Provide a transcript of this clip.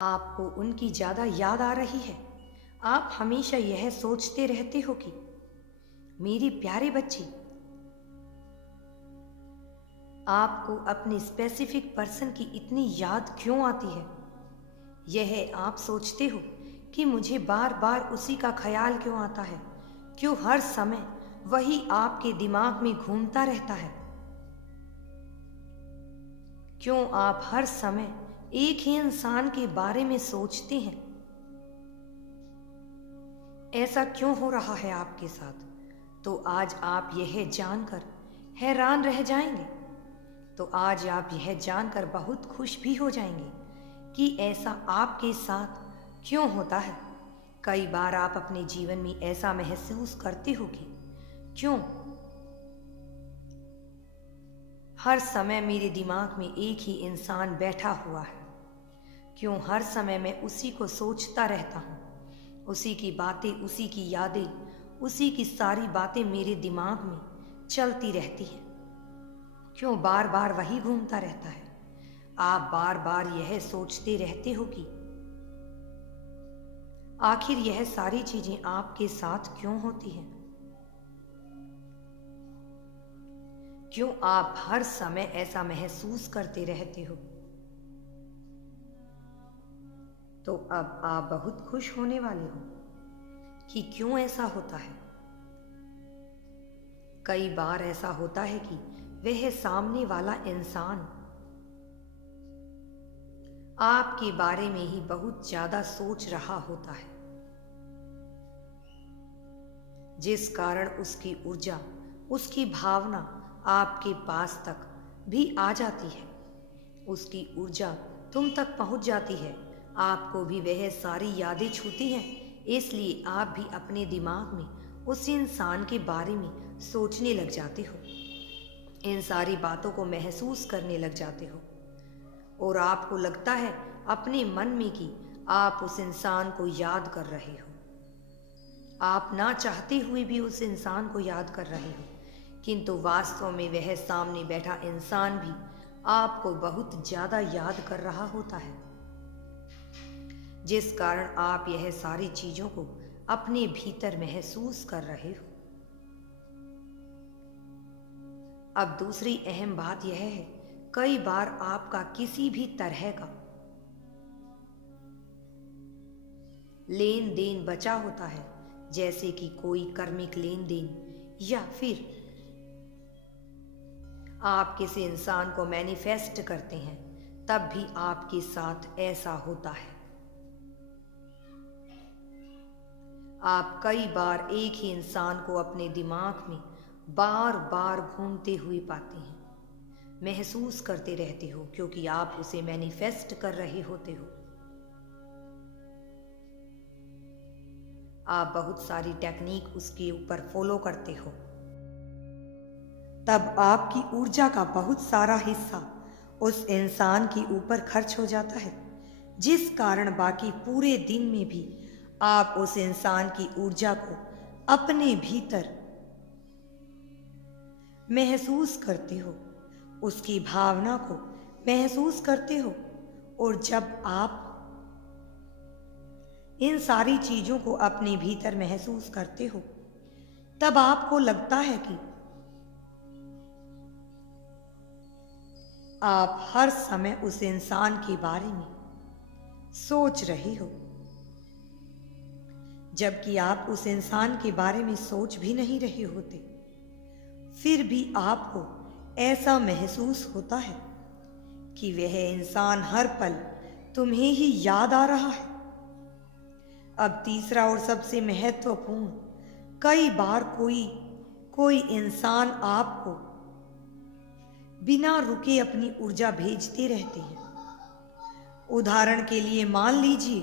आपको उनकी ज़्यादा याद आ रही है। आप हमेशा यह सोचते रहते हो कि मेरी प्यारी बच्ची। आपको अपने स्पेसिफिक पर्सन की इतनी याद क्यों आती है? यह आप सोचते हो कि मुझे बार बार उसी का ख्याल क्यों आता है? क्यों हर समय वही आपके दिमाग में घूमता रहता है? क्यों आप हर समय एक ही इंसान के बारे में सोचते हैं? ऐसा क्यों हो रहा है आपके साथ? तो आज आप यह जानकर हैरान रह जाएंगे। तो आज आप यह जानकर बहुत खुश भी हो जाएंगे कि ऐसा आपके साथ क्यों होता है। कई बार आप अपने जीवन में ऐसा महसूस करते हो कि क्यों हर समय मेरे दिमाग में एक ही इंसान बैठा हुआ है। क्यों हर समय मैं उसी को सोचता रहता हूँ। उसी की बातें, उसी की यादें, उसी की सारी बातें मेरे दिमाग में चलती रहती हैं। क्यों बार बार वही घूमता रहता है। आप बार बार यह सोचते रहते हो कि आखिर यह सारी चीजें आपके साथ क्यों होती हैं। क्यों आप हर समय ऐसा महसूस करते रहते हो। तो अब आप बहुत खुश होने वाले हो कि क्यों ऐसा होता है। कई बार ऐसा होता है कि वह सामने वाला इंसान आपके बारे में ही बहुत ज्यादा सोच रहा होता है, जिस कारण उसकी ऊर्जा, उसकी भावना आपके पास तक भी आ जाती है। उसकी ऊर्जा तुम तक पहुंच जाती है। आपको भी वह सारी यादें छूती हैं, इसलिए आप भी अपने दिमाग में उस इंसान के बारे में सोचने लग जाते हो। इन सारी बातों को महसूस करने लग जाते हो और आपको लगता है अपने मन में कि आप उस इंसान को याद कर रहे हो। आप ना चाहते हुए भी उस इंसान को याद कर रहे हो, किंतु वास्तव में वह सामने बैठा इंसान भी आपको बहुत ज्यादा याद कर रहा होता है, जिस कारण आप यह सारी चीजों को अपने भीतर महसूस कर रहे हो। अब दूसरी अहम बात यह है, कई बार आपका किसी भी तरह का लेन देन बचा होता है, जैसे कि कोई कर्मिक लेन देन, या फिर आप किसी इंसान को मैनिफेस्ट करते हैं, तब भी आपके साथ ऐसा होता है। आप कई बार एक ही इंसान को अपने दिमाग में बार बार घूमते हुए पाते हैं, महसूस करते रहते हो, क्योंकि आप उसे मैनिफेस्ट कर रहे होते हो। आप बहुत सारी टेक्निक उसके ऊपर फॉलो करते हो, तब आपकी ऊर्जा का बहुत सारा हिस्सा उस इंसान के ऊपर खर्च हो जाता है, जिस कारण बाकी पूरे दिन में भी आप उस इंसान की ऊर्जा को अपने भीतर महसूस करते हो, उसकी भावना को महसूस करते हो। और जब आप इन सारी चीजों को अपने भीतर महसूस करते हो, तब आपको लगता है कि आप हर समय उस इंसान के बारे में सोच रहे हो, जबकि आप उस इंसान के बारे में सोच भी नहीं रहे होते। फिर भी आपको ऐसा महसूस होता है कि वह इंसान हर पल तुम्हें ही याद आ रहा है। अब तीसरा और सबसे महत्वपूर्ण, कई बार कोई इंसान आपको बिना रुके अपनी ऊर्जा भेजते रहते हैं। उदाहरण के लिए मान लीजिए